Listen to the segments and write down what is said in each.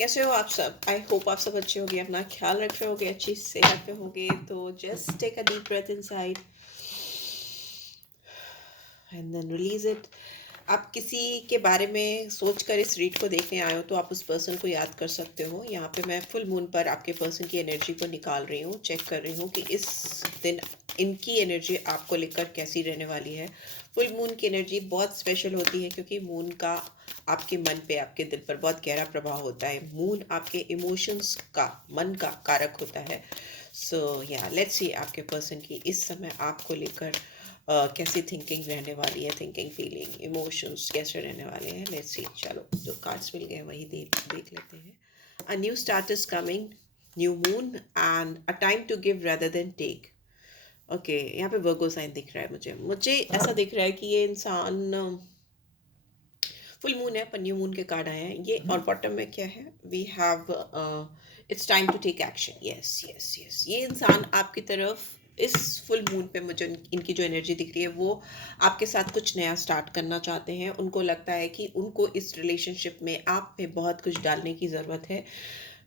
कैसे हो आप सब? आई होप आप सब अच्छे होंगे, अपना ख्याल रख रहे होंगे, अच्छी सेहत में होंगे। तो just take a deep breath inside and then release it. आप किसी के बारे में सोच कर इस रीड को देखने आए हो तो आप उस पर्सन को याद कर सकते हो। यहाँ पे मैं फुल मून पर आपके पर्सन की एनर्जी को निकाल रही हूँ, चेक कर रही हूँ कि इस दिन इनकी एनर्जी आपको लेकर कैसी रहने वाली है। फुल मून की एनर्जी बहुत स्पेशल होती है क्योंकि मून का आपके मन पे, आपके दिल पर बहुत गहरा प्रभाव होता है। मून आपके इमोशंस का, मन का कारक होता है। सो या लेट्स सी आपके पर्सन की इस समय आपको लेकर कैसी थिंकिंग रहने वाली है, थिंकिंग फीलिंग इमोशंस कैसे रहने वाले हैं। Let's see. चलो, जो कार्ड्स मिल गए वही देख लेते हैं। A new start is coming, new moon and a time to give rather than take. Okay, यहाँ पे वर्गो साइन दिख रहा है। मुझे ऐसा दिख रहा है कि ये इंसान फुल मून है पर न्यू मून के कार्ड आए हैं ये। और बॉटम में क्या है? We have it's time to take action. Yes yes yes, ये इंसान आपकी तरफ इस फुल मून पे, मुझे इनकी जो एनर्जी दिख रही है वो आपके साथ कुछ नया स्टार्ट करना चाहते हैं। उनको लगता है कि उनको इस रिलेशनशिप में आप में बहुत कुछ डालने की ज़रूरत है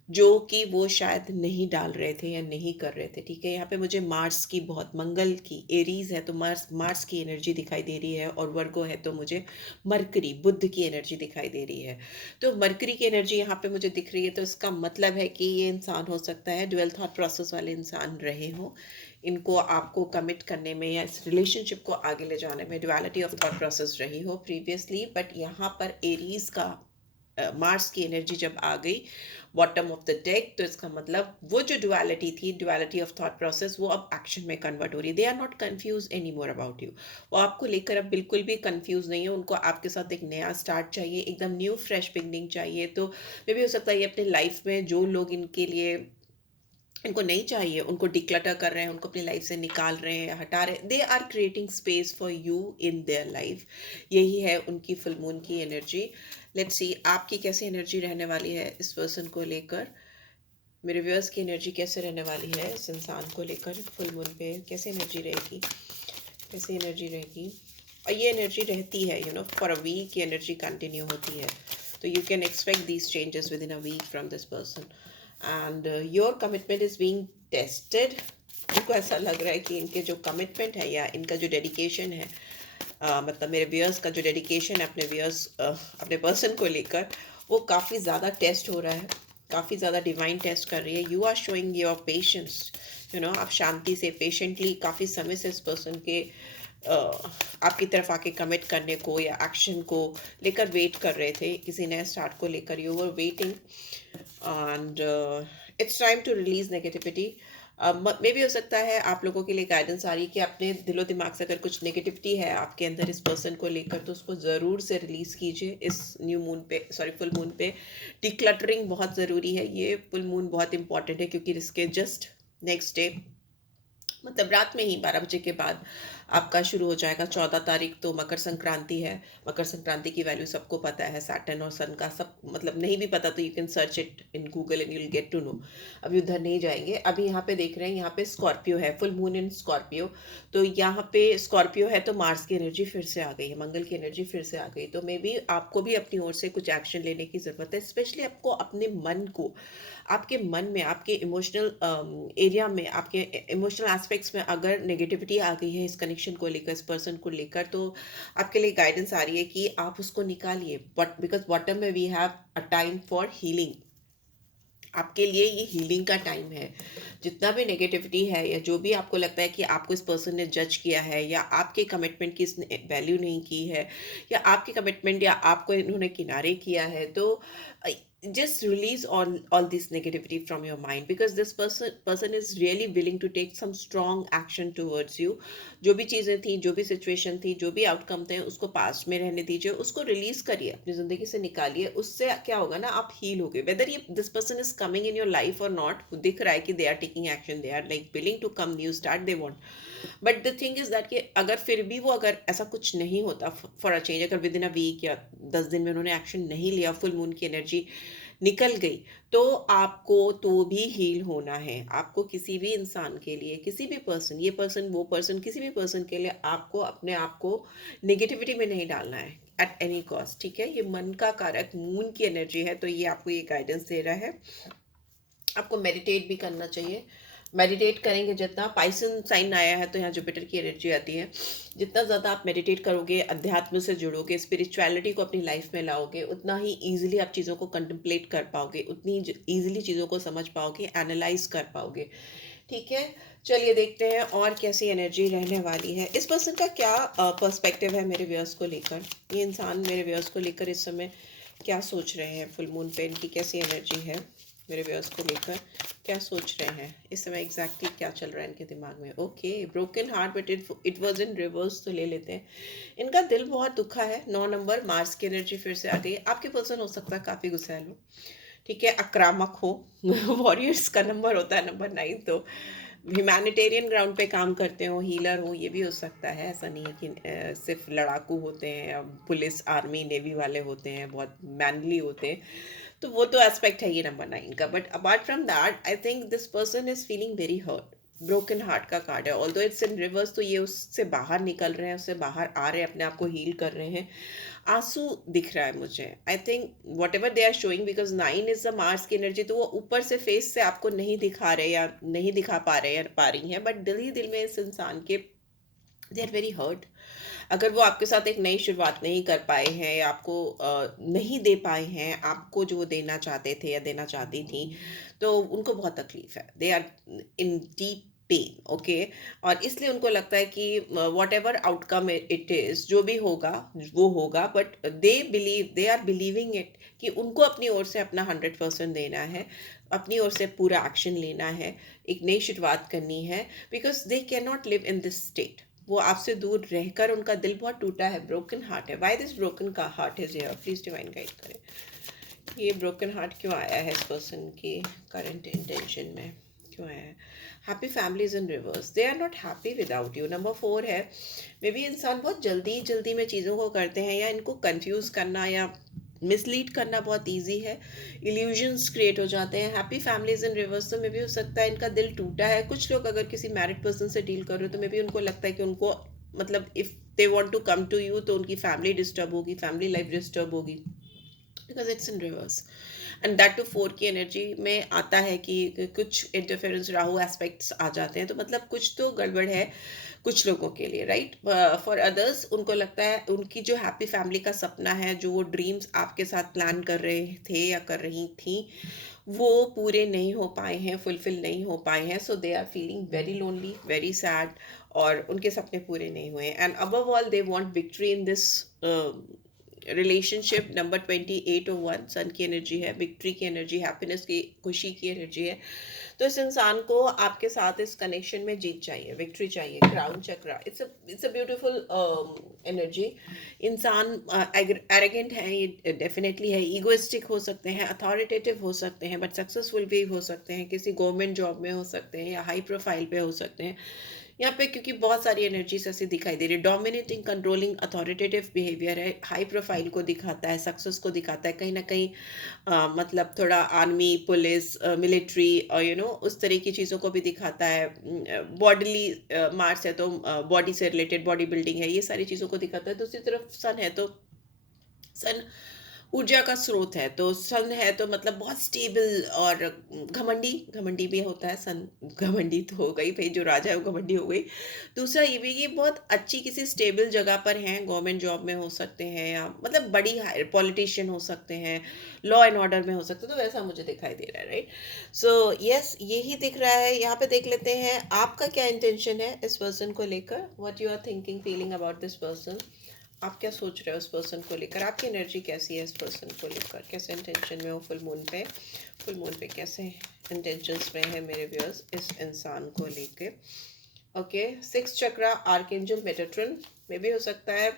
जो कि वो शायद नहीं डाल रहे थे या नहीं कर रहे थे। ठीक है, यहाँ पे मुझे मार्स की, बहुत मंगल की, एरीज है तो मार्स मार्स की एनर्जी दिखाई दे रही है। और वर्गो है तो मुझे मरकरी, बुध की एनर्जी दिखाई दे रही है। तो मरकरी की एनर्जी यहाँ पे मुझे दिख रही है, तो इसका मतलब है कि ये इंसान हो सकता है ड्वेल थॉट प्रोसेस वाले इंसान रहे हों। इनको आपको कमिट करने में या इस रिलेशनशिप को आगे ले जाने में ड्युअलिटी ऑफ थॉट प्रोसेस रही हो प्रीवियसली। बट यहाँ पर एरीज का, मार्स की एनर्जी जब आ गई बॉटम ऑफ द डेक, तो इसका मतलब वो जो ड्युअलिटी थी, ड्युअलिटी ऑफ थॉट प्रोसेस, वो अब एक्शन में कन्वर्ट हो रही है। They are not confuse any more about you. वो आपको लेकर अब बिल्कुल भी कंफ्यूज नहीं है। उनको आपके साथ एक नया स्टार्ट चाहिए, एकदम न्यू फ्रेश बिगनिंग चाहिए। तो मे भी हो सकता है ये अपने लाइफ में जो लोग इनके लिए, इनको नहीं चाहिए, उनको डिक्लटर कर रहे हैं, उनको अपनी लाइफ से निकाल रहे हैं, हटा रहे हैं। They are creating space for you in their life. यही है उनकी फुल मून की एनर्जी। लेट्स सी आपकी कैसी एनर्जी रहने वाली है इस पर्सन को लेकर। मेरे व्यूअर्स की एनर्जी कैसे रहने वाली है इस इंसान को लेकर फुल मून पे, कैसे एनर्जी रहेगी, कैसी एनर्जी रहेगी। और ये एनर्जी रहती है, फॉर अ वीक ये एनर्जी कंटिन्यू होती है। तो you can expect these changes within a week from this person and your commitment is being tested. उनको ऐसा लग रहा है कि इनके जो कमिटमेंट है या इनका जो डेडिकेशन है, मतलब मेरे व्यूअर्स का जो डेडिकेशन है अपने व्यूअर्स, अपने पर्सन को लेकर, वो काफ़ी ज़्यादा टेस्ट हो रहा है, काफ़ी ज़्यादा डिवाइन टेस्ट कर रही है। You are showing your patience, आप शांति से, पेशेंटली, काफ़ी समय से इस पर्सन के आपकी तरफ आके कमिट करने को या एक्शन को लेकर वेट कर रहे थे। किसी नए स्टार्ट को लेकर you were waiting and it's time to release negativity. मे भी हो सकता है आप लोगों के लिए गाइडेंस आ रही है कि अपने दिलो दिमाग से अगर कुछ नेगेटिविटी है आपके अंदर इस पर्सन को लेकर, तो उसको ज़रूर से रिलीज़ कीजिए इस न्यू मून पे, सॉरी फुल मून पे। डिक्लटरिंग बहुत ज़रूरी है। ये फुल मून बहुत इंपॉर्टेंट है क्योंकि इसके जस्ट नेक्स्ट डे, मतलब रात में ही 12 बजे के बाद आपका शुरू हो जाएगा। 14 तारीख तो मकर संक्रांति है। मकर संक्रांति की वैल्यू सबको पता है, सैटर्न और सन का, सब मतलब नहीं भी पता तो you can search it in Google and you will get to know. अभी उधर नहीं जाएंगे। अभी यहाँ पे देख रहे हैं, यहाँ पे स्कॉर्पियो है, फुल मून इन स्कॉर्पियो। तो यहाँ पे स्कॉर्पियो है तो मार्स की एनर्जी फिर से आ गई है, मंगल की एनर्जी फिर से आ गई। तो मे बी आपको भी अपनी ओर से कुछ एक्शन लेने की ज़रूरत है। स्पेशली आपको अपने मन को, आपके मन में, आपके इमोशनल एरिया में, आपके इमोशनल एस्पेक्ट्स में अगर नेगेटिविटी आ गई है इस कनेक्शन को लेकर, इस पर्सन को लेकर, तो आपके लिए गाइडेंस आ रही है कि आप उसको निकालिए। बट बिकॉज बॉटम में we have a time for healing. आपके लिए ये हीलिंग का टाइम है। जितना भी नेगेटिविटी है या जो भी आपको लगता है कि आपको इस पर्सन ने जज किया है या आपके कमिटमेंट की इसने वैल्यू नहीं की है या आपके कमिटमेंट या आपको इन्होंने किनारे किया है, तो just release all this negativity from your mind because this person is really willing to take some strong action towards you। जो भी चीज़ें थी, जो भी सिचुएशन थी, जो भी आउटकम थे, उसको पास्ट में रहने दीजिए, उसको रिलीज करिए, अपनी ज़िंदगी से निकालिए। उससे क्या होगा ना, आप हील हो गए। वेदर ये this person is coming in your life और नॉट, दिख रहा है कि they are taking action, they are like willing to come, new start they want. But the thing is that कि अगर फिर भी वो, अगर ऐसा कुछ नहीं होता फॉर अ चेंज, अगर विद इन अ वीक या 10 दिन में उन्होंने एक्शन नहीं लिया, फुल मून की एनर्जी निकल गई, तो आपको तो भी हील होना है। आपको किसी भी इंसान के लिए, किसी भी पर्सन, ये पर्सन वो पर्सन, किसी भी पर्सन के लिए आपको अपने आप को नेगेटिविटी में नहीं डालना है। एट एनी कॉस्ट, ठीक है। ये मन का कारक मून की एनर्जी है, तो ये आपको ये गाइडेंस दे रहा है। आपको मेडिटेट भी करना चाहिए। मेडिटेट करेंगे जितना, पाइसन साइन आया है तो यहाँ जुपिटर की एनर्जी आती है, जितना ज़्यादा आप मेडिटेट करोगे, अध्यात्म से जुड़ोगे, स्पिरिचुअलिटी को अपनी लाइफ में लाओगे, उतना ही ईजिली आप चीज़ों को कंtemplate कर पाओगे, उतनी ईजिली चीज़ों को समझ पाओगे, एनालाइज कर पाओगे, ठीक है। चलिए देखते हैं और कैसी एनर्जी रहने वाली है। इस पर्सन का क्या पर्सपेक्टिव है मेरे व्यूअर्स को लेकर। ये इंसान मेरे व्यूअर्स को लेकर इस समय क्या सोच रहे हैं। फुल मून पे इनकी कैसी एनर्जी है, मेरे व्यूअर्स को लेकर क्या सोच रहे हैं इस समय, एग्जैक्टली क्या चल रहा है इनके दिमाग में। Okay, broken heart but it was in reverse, तो ले लेते हैं। इनका दिल बहुत दुखा है। 9 नंबर, मार्स की एनर्जी फिर से आ गई। आपके पर्सन हो सकता है काफ़ी गुस्सैल हो, ठीक है, आक्रामक हो। वॉरियर्स का नंबर होता है नंबर 9, तो ह्यूमैनिटेरियन ग्राउंड पे काम करते हो, हीलर हो, ये भी हो सकता है। ऐसा नहीं है कि सिर्फ लड़ाकू होते हैं, पुलिस आर्मी नेवी वाले होते हैं, बहुत मैनली होते हैं, तो वो तो एस्पेक्ट है ये नंबर 9 का। But apart from that I think this person is feeling very hurt. Broken heart का कार्ड है, ऑल्दो इट्स इन रिवर्स, तो ये उससे बाहर निकल रहे हैं, उससे बाहर आ रहे हैं, अपने आप को हील कर रहे हैं। आंसू दिख रहा है मुझे। I think whatever they are showing, because 9 is the Mars की एनर्जी, तो वो ऊपर से फेस से आपको नहीं दिखा रहे या नहीं दिखा पा रहे या पा रही हैं, बट दिल ही दिल में इस इंसान के दे आर वेरी हर्ट। अगर वो आपके साथ एक नई शुरुआत नहीं कर पाए हैं या आपको नहीं दे पाए हैं आपको जो वो देना चाहते थे या देना चाहती थी, तो उनको बहुत तकलीफ है। They are in deep pain, okay. और इसलिए उनको लगता है कि whatever outcome it is, जो भी होगा वो होगा, but they are believing it कि उनको अपनी ओर से अपना 100% देना है, अपनी ओर से पूरा एक्शन लेना है, एक नई शुरुआत करनी है, because they can not live in this state. वो आपसे दूर रहकर उनका दिल बहुत टूटा है, ब्रोकन हार्ट है। वाई दिस ब्रोकन का heart is here, please divine guide करें। ये ब्रोकन हार्ट क्यों आया है इस पर्सन की करंट इंटेंशन में, क्यों आया है। Happy families in reverse, they are not happy without you. Number 4 है, मे बी इंसान बहुत जल्दी जल्दी में चीज़ों को करते हैं, या इनको कंफ्यूज करना या मिसलीड करना बहुत ईजी है, इल्यूजन्स क्रिएट हो जाते हैं। हैप्पी फैमिलीज इन रिवर्स, तो मे बी हो सकता है इनका दिल टूटा है। कुछ लोग अगर किसी मैरिड पर्सन से डील कर रहे हो तो मे बी उनको लगता है कि उनको मतलब if they want to come to you तो उनकी फैमिली डिस्टर्ब होगी, फैमिली लाइफ डिस्टर्ब होगी, because it's in reverse. And that too 4 की एनर्जी में आता है कि कुछ इंटरफेरेंस, राहु एस्पेक्ट्स आ जाते हैं, तो मतलब कुछ तो गड़बड़ है कुछ लोगों के लिए, राइट। फॉर अदर्स उनको लगता है उनकी जो हैप्पी फैमिली का सपना है, जो वो ड्रीम्स आपके साथ प्लान कर रहे थे या कर रही थी, वो पूरे नहीं हो पाए हैं, फुलफिल नहीं हो पाए हैं, so they are feeling very lonely, very sad, और उनके सपने पूरे नहीं हुए। And above all they want victory in this relationship. Number 28 sun की एनर्जी है, विक्ट्री की एनर्जी, हैप्पीनेस की, खुशी की एनर्जी है। तो इस इंसान को आपके साथ इस कनेक्शन में जीत चाहिए, विक्ट्री चाहिए। Crown chakra, it's a beautiful energy. इंसान एरोगेंट है, ये डेफिनेटली है, ईगोइस्टिक हो सकते हैं, अथॉरिटेटिव हो सकते हैं, बट सक्सेसफुल भी हो सकते हैं, किसी गवर्नमेंट जॉब में हो सकते हैं या हाई प्रोफाइल पे हो सकते हैं। यहाँ पे क्योंकि बहुत सारी एनर्जीज ऐसी दिखाई दे रही है, डोमिनेटिंग, कंट्रोलिंग, अथॉरिटेटिव बिहेवियर है, हाई प्रोफाइल को दिखाता है, सक्सेस को दिखाता है, कहीं ना कहीं मतलब थोड़ा आर्मी, पुलिस, मिलिट्री और उस तरह की चीज़ों को भी दिखाता है। बॉडीली मार्स है तो बॉडी से रिलेटेड, बॉडी बिल्डिंग है, ये सारी चीज़ों को दिखाता है। दूसरी तरफ सन है तो सन ऊर्जा का स्रोत है, तो सन है तो मतलब बहुत स्टेबल और घमंडी, घमंडी भी होता है सन। घमंडी तो हो गई भाई, जो राजा है वो घमंडी हो गई। दूसरा ये भी, ये बहुत अच्छी किसी स्टेबल जगह पर हैं, गवर्नमेंट जॉब में हो सकते हैं, या मतलब बड़ी हायर पॉलिटिशियन हो सकते हैं, लॉ एंड ऑर्डर में हो सकते हैं, तो वैसा मुझे दिखाई दे रहा है, राइट। सो यस, यही दिख रहा है। यहाँ पे देख लेते हैं आपका क्या इंटेंशन है इस पर्सन को लेकर, what you are thinking, feeling about this person. आप क्या सोच रहे हो उस पर्सन को लेकर, आपकी एनर्जी कैसी है इस पर्सन को लेकर, कैसे इंटेंशन में हो फुल मून पे, फुल मून पे कैसे इंटेंशंस में है मेरे व्यूअर्स इस इंसान को लेके। ओके, 6 चक्रा, आर्कएंजल मेटाट्रॉन में भी हो सकता है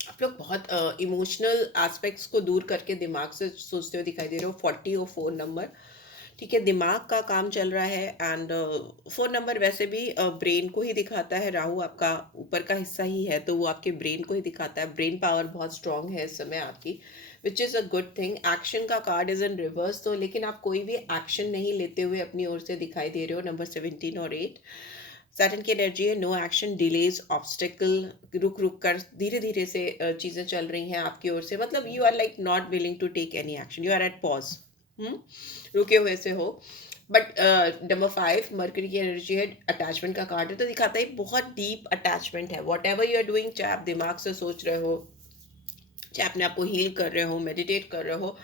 आप लोग बहुत इमोशनल एस्पेक्ट्स को दूर करके दिमाग से सोचते हुए दिखाई दे रहे हो। 40 और 4 नंबर, ठीक है, दिमाग का काम चल रहा है। एंड 4 नंबर वैसे भी ब्रेन को ही दिखाता है, राहु आपका ऊपर का हिस्सा ही है, तो वो आपके ब्रेन को ही दिखाता है। ब्रेन पावर बहुत स्ट्रांग है इस समय आपकी, which is a good thing. Action का कार्ड इज इन रिवर्स, तो लेकिन आप कोई भी एक्शन नहीं लेते हुए अपनी ओर से दिखाई दे रहे हो। नंबर 17 और 8, सैटर्न की एनर्जी है नो एक्शन, डिलेज, ऑब्स्टेकल, रुक रुक कर धीरे धीरे से चीजें चल रही हैं आपकी ओर से, मतलब you are like not willing to take any action, you are at pause, रुके हुए से हो। बट नंबर 5 मरकरी की एनर्जी है, अटैचमेंट का कार्ड है, तो दिखाता है बहुत डीप अटैचमेंट है। Whatever you are doing, चाहे आप दिमाग से सोच रहे हो, चाहे अपने आप को हील कर रहे हो, मेडिटेट कर रहे हो,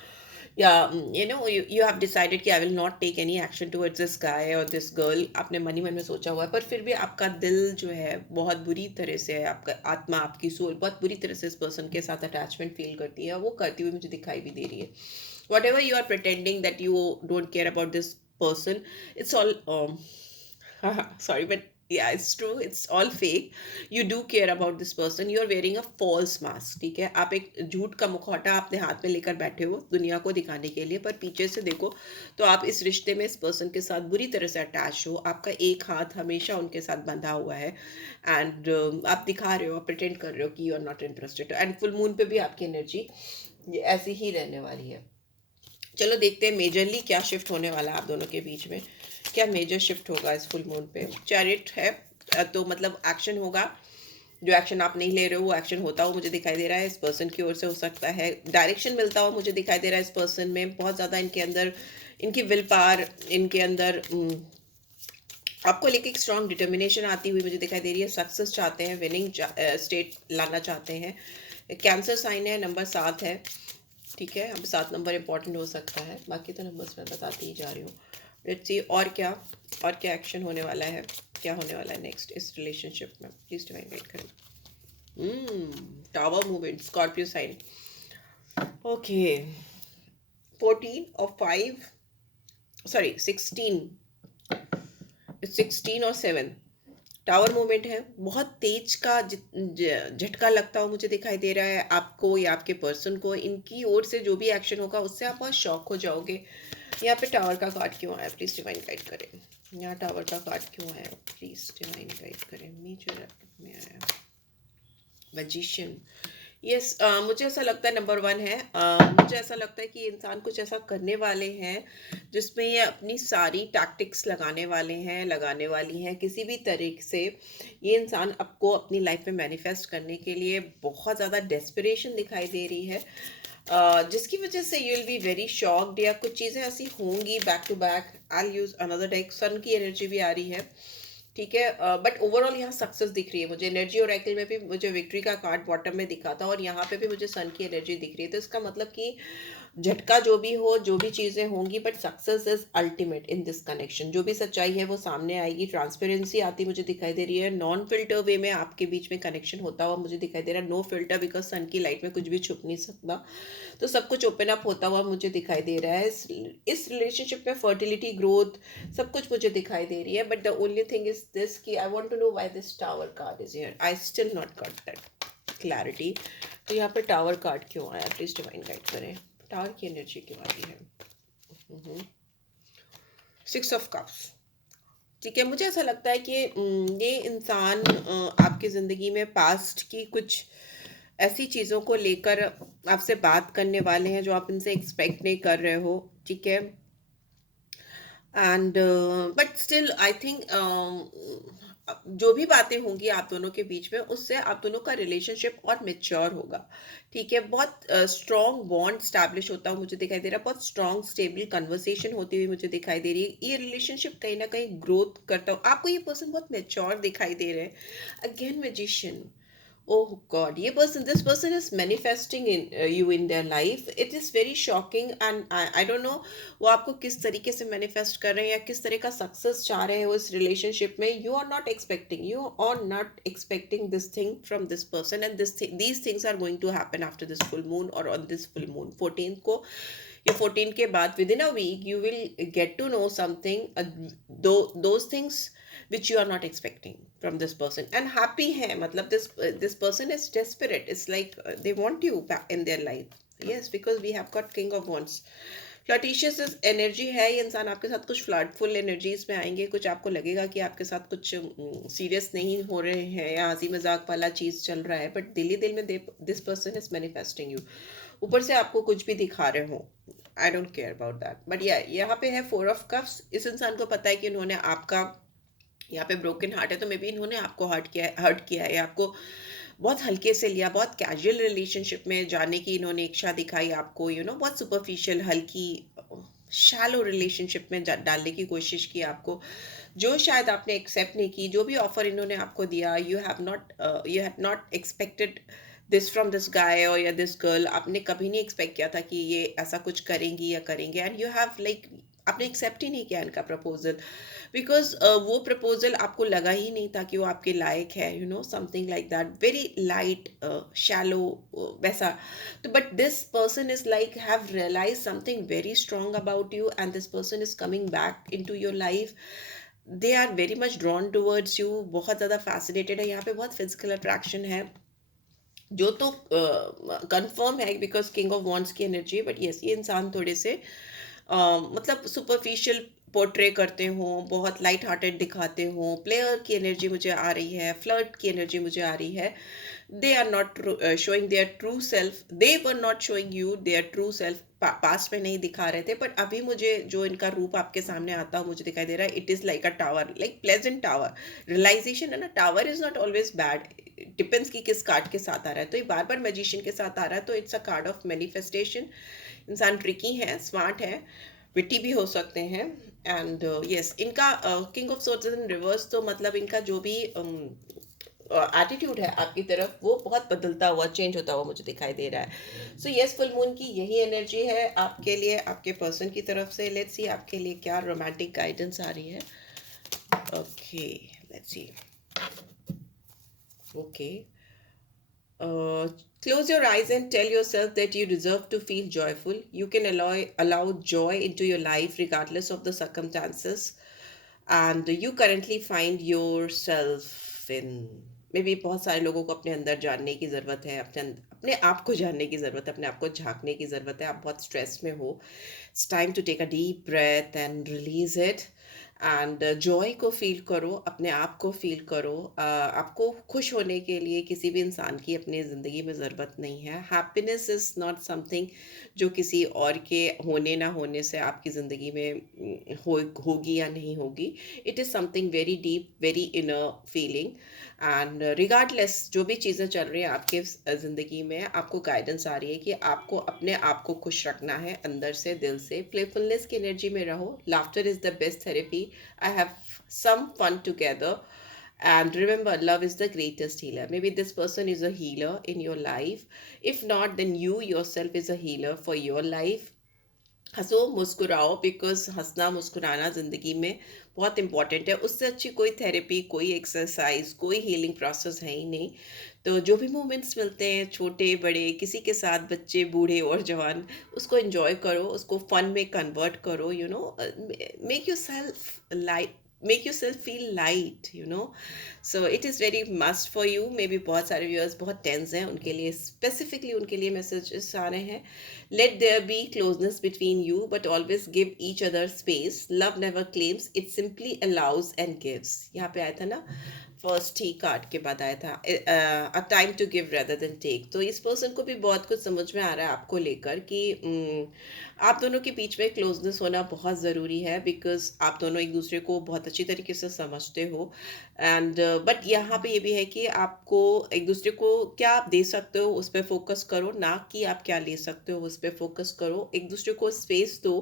या यू हैव डिसाइडेड कि I will not take any action towards this guy और दिस गर्ल, आपने मन ही मन में सोचा हुआ है, पर फिर भी आपका दिल जो है बहुत बुरी तरह से है, आपका आत्मा, आपकी सोल बहुत बुरी तरह से इस पर्सन के साथ अटैचमेंट फील करती है, वो करती हुई मुझे दिखाई भी दे रही है। Whatever you are pretending that you don't care about this person, it's all sorry, but yeah, it's true, it's all fake. You do care about this person, you are wearing a false mask, ठीक है, आप एक झूठ का मुखौटा अपने हाथ में लेकर बैठे हो दुनिया को दिखाने के लिए, पर पीछे से देखो तो आप इस रिश्ते में इस पर्सन के साथ बुरी तरह से अटैच हो, आपका एक हाथ हमेशा उनके साथ बंधा हुआ है, एंड आप दिखा रहे हो, आप प्रिटेंड कर रहे हो कि you are not interested, and full moon पे भी आपकी एनर्जी ऐसी ही रहने वाली है। चलो देखते हैं मेजरली क्या शिफ्ट होने वाला है आप दोनों के बीच में, क्या मेजर शिफ्ट होगा इस फुल मून पे। चैरिट है, तो मतलब एक्शन होगा, जो एक्शन आप नहीं ले रहे हो वो एक्शन होता हुआ मुझे दिखाई दे रहा है, इस पर्सन की ओर से हो सकता है, डायरेक्शन मिलता हुआ मुझे दिखाई दे रहा है इस पर्सन में, बहुत ज़्यादा इनके अंदर, इनकी विल पावर, इनके अंदर आपको लेके एक स्ट्रॉन्ग डिटर्मिनेशन आती हुई मुझे दिखाई दे रही है, सक्सेस चाहते हैं, विनिंग स्टेट लाना चाहते हैं। कैंसर साइन है, नंबर 7 है, ठीक है, अब 7 नंबर इंपॉर्टेंट हो सकता है, बाकी तो नंबर्स मैं बताती ही जा रही हूँ। लेट्स सी और क्या एक्शन होने वाला है, क्या होने वाला है नेक्स्ट इस रिलेशनशिप में, प्लीज डिवाइन गाइड करें। Tower movement, Scorpio sign, okay, 14 और 5, सॉरी 16 और 7, टावर मूवमेंट है, बहुत तेज का झटका लगता हुआ मुझे दिखाई दे रहा है आपको या आपके पर्सन को, इनकी ओर से जो भी एक्शन होगा उससे आप बहुत शॉक हो जाओगे। यहाँ पे टावर का कार्ड क्यों आया, प्लीज डिवाइन गाइड करें, यहाँ टावर का कार्ड क्यों आया, प्लीज डिवाइन गाइड करें, मेजर में आया मैजिशियन। यस, मुझे ऐसा लगता है नंबर 1 है, मुझे ऐसा लगता है कि इंसान कुछ ऐसा करने वाले हैं जिसमें ये अपनी सारी टैक्टिक्स लगाने वाली हैं किसी भी तरीके से। ये इंसान आपको अपनी लाइफ में मैनिफेस्ट करने के लिए बहुत ज़्यादा डेस्परेशन दिखाई दे रही है, जिसकी वजह से you will be very shocked, या कुछ चीज़ें ऐसी होंगी back to back. I use another deck, sun की एनर्जी भी आ रही है, ठीक है, बट ओवरऑल यहाँ सक्सेस दिख रही है मुझे, एनर्जी और राइकल में भी मुझे विक्ट्री का कार्ड बॉटम में दिखा था, और यहाँ पे भी मुझे सन की एनर्जी दिख रही है, तो इसका मतलब कि झटका जो भी हो, जो भी चीज़ें होंगी, but success is ultimate in this connection, जो भी सच्चाई है वो सामने आएगी, ट्रांसपेरेंसी आती मुझे दिखाई दे रही है, नॉन फिल्टर वे में आपके बीच में कनेक्शन होता हुआ मुझे दिखाई दे रहा है, नो फिल्टर, बिकॉज सन की लाइट में कुछ भी छुप नहीं सकता, तो सब कुछ ओपन अप होता हुआ मुझे दिखाई दे रहा है, इस रिलेशनशिप में फर्टिलिटी, ग्रोथ, सब कुछ मुझे दिखाई दे रही है, but the only thing is this कि I want to know why this tower card is here, I still not got that clarity. तो यहाँ पे टावर कार्ड क्यों आया, प्लीज डिवाइन गाइड करें, टावर की एनर्जी क्यों आ रही है। 6 ऑफ कप्स, ठीक है, मुझे ऐसा लगता है कि ये इंसान आपकी ज़िंदगी में पास्ट की कुछ ऐसी चीज़ों को लेकर आपसे बात करने वाले हैं जो आप इनसे एक्सपेक्ट नहीं कर रहे हो, ठीक है, and but still I think जो भी बातें होंगी आप दोनों के बीच में, उससे आप दोनों का रिलेशनशिप और मेच्योर होगा, ठीक है, बहुत स्ट्रॉन्ग बॉन्ड स्टैब्लिश होता हुआ मुझे दिखाई दे रहा है, बहुत स्ट्रॉन्ग स्टेबल कन्वर्सेशन होती हुई मुझे दिखाई दे रही है, ये रिलेशनशिप कहीं ना कहीं ग्रोथ करता हो, आपको ये पर्सन बहुत मेच्योर दिखाई दे रहे हैं। अगेन मैजिशियन, oh god, ये person, this person is manifesting in you in their life, it is very shocking, and I don't know वो आपको किस तरीके से manifest कर रहे हैं या किस तरह का सक्सेस चाह रहे हो इस रिलेशनशिप में, you are not expecting this thing from this person, and these things are going to happen after this full moon, or on this full moon 14th को, या 14 के बाद within a week you will get to know something, those things which you are not expecting from this person, and happy है, मतलब this person is desperate, it's like they want you back in their life, yes, because we have got king of wands, flirtatious energy है, ये इंसान आपके साथ कुछ फ्लर्टफुल energies में आएंगे, कुछ आपको लगेगा कि आपके साथ कुछ सीरियस नहीं हो रहे हैं या हंसी मजाक वाला चीज़ चल रहा है, बट दिल ही दिल में this person is manifesting you, ऊपर से आपको कुछ भी दिखा रहे हो, I don't care about that, but या यहाँ पे है 4 ऑफ कप्स, इस इंसान को पता है कि उन्होंने आपका यहाँ पे ब्रोकन हार्ट है, तो मे बी इन्होंने आपको हर्ट किया है, आपको बहुत हल्के से लिया, बहुत कैजुअल रिलेशनशिप में जाने की इन्होंने इच्छा दिखाई आपको, बहुत सुपरफिशियल, हल्की, शैलो रिलेशनशिप में डालने की कोशिश की आपको, जो शायद आपने एक्सेप्ट नहीं की। जो भी ऑफर इन्होंने आपको दिया, you have not expected this from this guy और या दिस गर्ल। आपने कभी नहीं एक्सपेक्ट किया था कि ये ऐसा कुछ करेंगी या करेंगे, एंड यू हैव लाइक आपने एक्सेप्ट ही नहीं किया इनका प्रपोजल, बिकॉज वो प्रपोजल आपको लगा ही नहीं था कि वो आपके लायक है, something like that, very light, shallow, वैसा। तो but this person is like have realise something very strong about you, and this person is coming back into your life. They are very much drawn towards you, बहुत ज़्यादा fascinated है, यहाँ पे बहुत physical attraction है, जो तो confirm है बिकॉज किंग ऑफ वॉन्ट्स की एनर्जी है। बट यस, ये इंसान थोड़े से मतलब सुपरफिशियल पोर्ट्रे करते हो, बहुत लाइट हार्टेड दिखाते हो, प्लेयर की एनर्जी मुझे आ रही है, फ्लर्ट की एनर्जी मुझे आ रही है। They are not showing their true self, they were not showing you their true self, past में नहीं दिखा रहे थे, बट अभी मुझे जो इनका रूप आपके सामने आता हो मुझे दिखाई दे रहा है, it is like a tower, like pleasant tower. Realisation है ना, tower is not always bad, depends कि किस कार्ड के साथ आ रहा है। तो ये बार बार मैजिशियन के साथ आ रहा है, तो it's a card of manifestation. इंसान ट्रिकी है, स्मार्ट है, विटी भी हो सकते हैं। एंड यस, इनका king of swords in reverse, तो मतलब इनका जो भी एटीट्यूड है आपकी तरफ, वो बहुत बदलता हुआ, चेंज होता हुआ मुझे दिखाई दे रहा है। सो यस, फुल मून की यही एनर्जी है आपके लिए, आपके पर्सन की तरफ से। लेट्स सी आपके लिए क्या रोमांटिक गाइडेंस आ रही है। Okay, let's see. Okay, close your eyes and tell yourself that you deserve to feel joyful. You can allow joy into your life regardless of the circumstances. And you currently find yourself in, may be बहुत सारे लोगों को अपने अंदर जानने की ज़रूरत है, अपने आप को जानने की ज़रूरत है, अपने आप को झांकने की ज़रूरत है। आप बहुत स्ट्रेस में हो, it's time to take a deep breath and release it, and joy को फील करो, अपने आप को फील करो। आपको खुश होने के लिए किसी भी इंसान की अपनी ज़िंदगी में ज़रूरत नहीं है। हैप्पीनेस इज़ नॉट समथिंग जो किसी और के होने ना होने से आपकी ज़िंदगी में होगी या नहीं होगी। It is something very deep, very inner feeling. And regardless जो भी चीज़ें चल रही हैं आपके ज़िंदगी में, आपको गाइडेंस आ रही है कि आपको अपने आप को खुश रखना है, अंदर से, दिल से। प्लेफुलनेस की एनर्जी में रहो, laughter is the best therapy, I have some fun together. And remember, love is the greatest healer. Maybe this person is a healer in your life. If not, then you yourself is a healer for your life. हंसो, मुस्कुराओ, because हंसना मुस्कुराना ज़िंदगी में बहुत important है। उससे अच्छी कोई थेरेपी, कोई एक्सरसाइज, कोई हीलिंग प्रोसेस है ही नहीं। तो जो भी मोमेंट्स मिलते हैं, छोटे बड़े, किसी के साथ, बच्चे, बूढ़े और जवान, उसको एंजॉय करो, उसको फन में कन्वर्ट करो। Make your self light, make your self feel light. So it is very must for you. May be बहुत सारे व्यूअर्स बहुत टेंस हैं, उनके लिए स्पेसिफिकली, उनके लिए मैसेजेस आ रहे हैं। Let there be closeness between you, but always give each other space. Love never claims, it simply allows and gives. यहाँ पे आया था ना, फर्स्ट ही कार्ड के बाद आया था, a time to give rather than take. तो इस पर्सन को भी बहुत कुछ समझ में आ रहा है आपको लेकर कि आप दोनों के बीच में क्लोजनेस होना बहुत ज़रूरी है, बिकॉज आप दोनों एक दूसरे को बहुत अच्छी तरीके से समझते हो। एंड बट यहाँ पे ये भी है कि आपको एक दूसरे को क्या आप दे सकते हो उस पर फोकस करो, ना कि आप क्या ले सकते हो उस पर फोकस करो। एक दूसरे को स्पेस दो।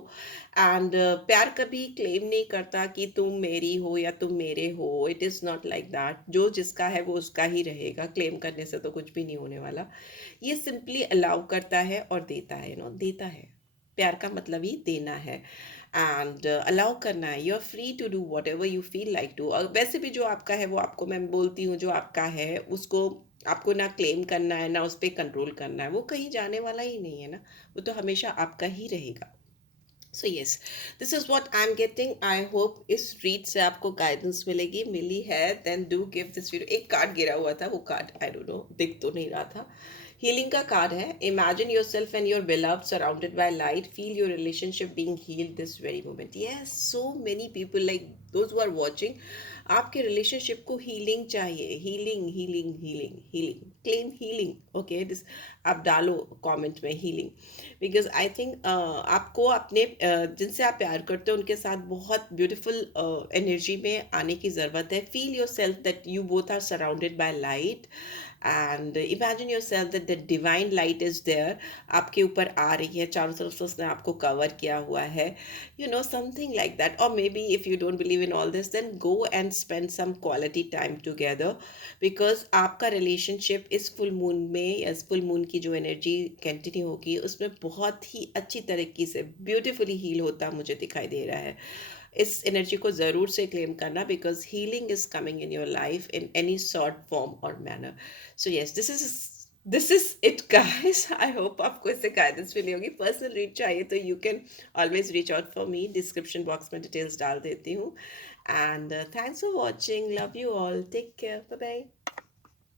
एंड प्यार कभी क्लेम नहीं करता कि तुम मेरी हो या तुम मेरे हो। It is not like that. जो जिसका है वो उसका ही रहेगा। क्लेम करने से तो कुछ भी नहीं होने वाला। ये सिंपली अलाउ करता है और देता है, देता है। प्यार का मतलब ही देना है, एंड अलाउ करना है। You are free to do whatever you feel like to. और वैसे भी जो आपका है वो आपको, मैं बोलती हूँ, जो आपका है उसको आपको ना क्लेम करना है, ना उस पर कंट्रोल करना है। वो कहीं जाने वाला ही नहीं है ना, वो तो हमेशा आपका ही रहेगा। So yes, this is what I am getting. I hope इस रीड से आपको गाइडेंस मिलेगी। मिली है then do give this video. एक कार्ड गिरा हुआ था, वो कार्ड आई डोंट नो, दिख तो नहीं रहा था। हीलिंग का कार्ड है। Imagine your self and your beloved surrounded by light. Feel your relationship being healed this very moment. Yes, so many people, like those who are watching, आपके relationship को healing चाहिए, healing healing healing healing, clean healing. Okay, this आप डालो comment में healing, because I think आपको अपने जिनसे आप प्यार करते हो उनके साथ बहुत ब्यूटीफुल एनर्जी में आने की ज़रूरत है। Feel yourself that you both are surrounded by light, and imagine yourself that the divine light is there, आपके ऊपर आ रही है, चारों तरफ से उसने आपको कवर किया हुआ है, something like that. Or maybe if you don't believe in all this, then go and spend some quality time together, because आपका रिलेशनशिप इस फुल मून में, या फुल मून की जो एनर्जी कंटिन्यू होगी उसमें बहुत ही अच्छी तरीके से ब्यूटीफुली हील होता मुझे दिखाई दे रहा है। इस एनर्जी को ज़रूर से क्लेम करना, because healing is coming in your life in any sort form और मैनर। So yes, this is it guys. I hope आपको इससे गाइडेंस मिली होगी। पर्सनल रीड चाहिए तो you can always reach out for me, description box में details डाल देती हूँ। And thanks for watching, love you all, take care, bye bye.